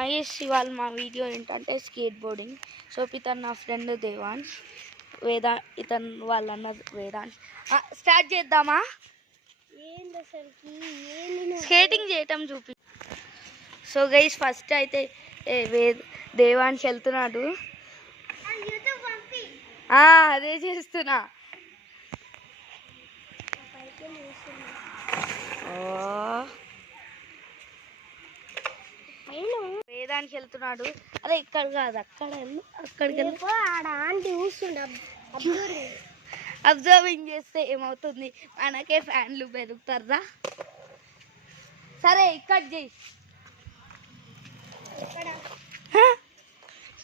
మహేష్ ఇవాళ మా వీడియో ఏంటంటే స్కేట్ బోర్డింగ్. సో ఇతను నా ఫ్రెండ్ దేవాన్స్, ఇతను వాళ్ళన్న వేదాంశ్. స్టార్ట్ చేద్దామా? స్కేటింగ్ చేయటం చూపి. సో గైస్ ఫస్ట్ అయితే దేవాన్స్ వెళ్తున్నాడు. అదే చేస్తున్నా. వేదానికి వెళ్తున్నాడు. అదే ఇక్కడ కాదు, అక్కడికి అబ్జర్వింగ్ చేస్తే ఏమవుతుంది, మనకే ఫ్యాన్లు పెరుగుతారా. సరే ఇక్కడ చేయి.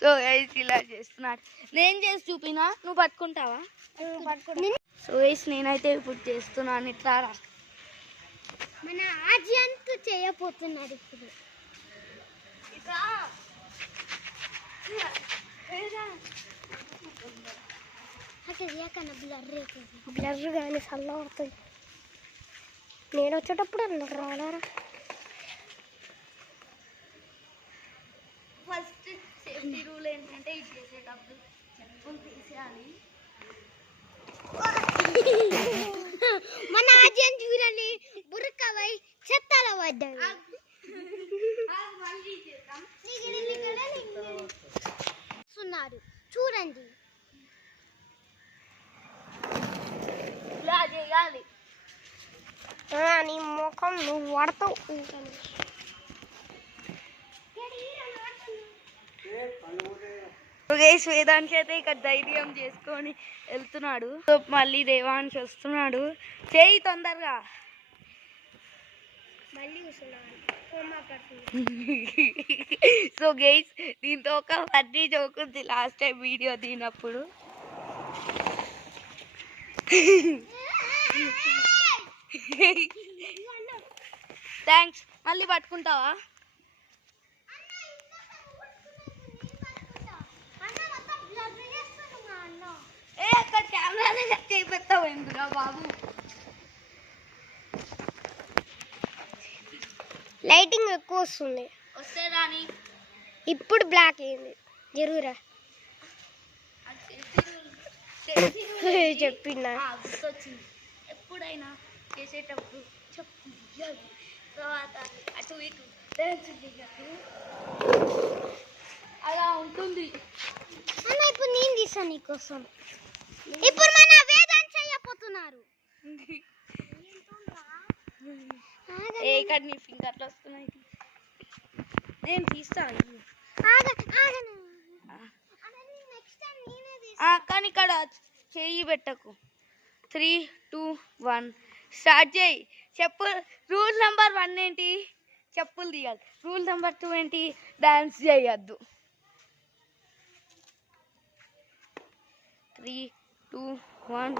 సో గైస్ ఇలా చేస్తున్నాడు. నేను చేసి చూపినా, నువ్వు పట్టుకుంటావా? సో గైస్ నేనైతే ఇప్పుడు చేస్తున్నాను. ఇట్లా మన ఆజీ అంతా చేయబోతున్నాడు ఇప్పుడు. బ్లర్ కానీ చల్ల పడుతుంది. నేను వచ్చేటప్పుడు అందరు రాలేరా. ఫస్ట్ సేఫ్టీ రూల్ ఏంటంటే ఇది చేసేటప్పుడు చెప్పులు తీసేయాలి. మన ఆజన్ చూడండి, బుర్రకవై చెత్తల పడ్డాడు. చూడండి ఇలా చేయాలి. నీ ముఖం నువ్వు వాడతావు. వేదాంశ్ అయితే ఇక్కడ ధైర్యం చేసుకొని వెళ్తున్నాడు. సో మళ్ళీ దేవాంశ్ వస్తున్నాడు. చేయి తొందరగా. సో గైస్ దీంతో ఒక ఫన్నీ జోక్ ఉంది లాస్ట్ టైం వీడియో తీనప్పుడు. థ్యాంక్స్. మళ్ళీ పట్టుకుంటావా? అక్కడ కెమెరా చేపెడతావు ఎందుకురా బాబు? లైటింగ్ ఎక్కువ వస్తుంది. వస్తే రాని. ఇప్పుడు బ్లాక్ అయింది. జరువురా చెప్పినా. గుర్తొచ్చింది. ఎప్పుడైనా చేసేటప్పుడు చెప్పు తర్వాత అటు ఇటు డాన్స్ చేయాలి. అలా ఉంటుంది. అన్న ఇప్పుడు నేను తీసాను నీకోసం. ఇప్పుడు మన వేదాంశ చేయబోతున్నారు. ఇక్కడ నీ ఫింగర్లు వస్తున్నాయి. నేను తీస్తాను కానీ ఇక్కడ చెయ్యి పెట్టకు. 3, 2, 1 స్టార్ట్ చేయి. చెప్పు. రూల్ నెంబర్ 1 ఏంటి? చెప్పులు తీయాలి. రూల్ నెంబర్ 2 ఏంటి? డాన్స్ చేయొద్దు. 3, 2, 1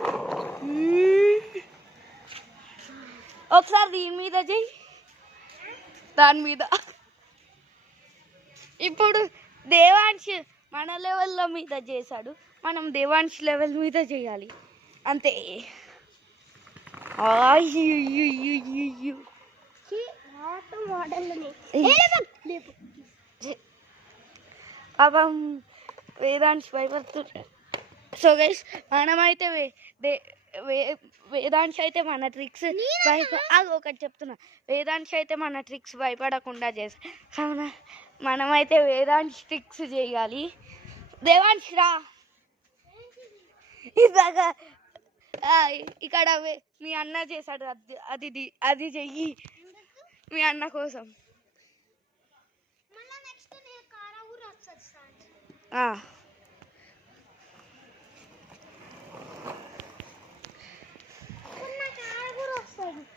ఒకసారి దీని మీద చెయ్యి, దాని మీద. ఇప్పుడు దేవాంశ్ మన లెవెల్లో మీద చేశాడు, మనం దేవాంశ్ లెవెల్ మీద చేయాలి అంతే. పాపం వేదాంశ్ భయపడుతున్నాడు. సో గైస్ మనమైతే వేదాంశ్ అయితే మన ట్రిక్స్ ఒకటి చెప్తున్నా, వేదాంశ్ అయితే మన ట్రిక్స్ భయపడకుండా చేస్తా. అవునా, మనమైతే వేదాంశ్ ట్రిక్స్ చేయాలి. దేవాంశ్ రా. ఇలాగ ఇక్కడ మీ అన్న చేశాడు, అది చెయ్యి మీ అన్న కోసం.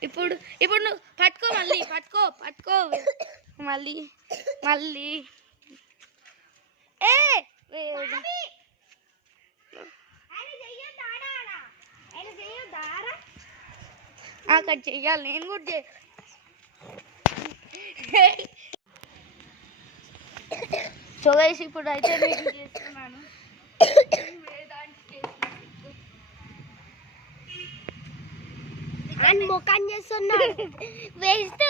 ఇప్పుడు నువ్వు పట్టుకో, మళ్ళీ పట్టుకో మళ్ళీ అక్కడ చెయ్యాలి. నేను కూడా సో గైస్ ఇప్పుడు అయితే నేను చేస్తున్నాను. ముఖం చేస్తున్నాడు. వేస్ట్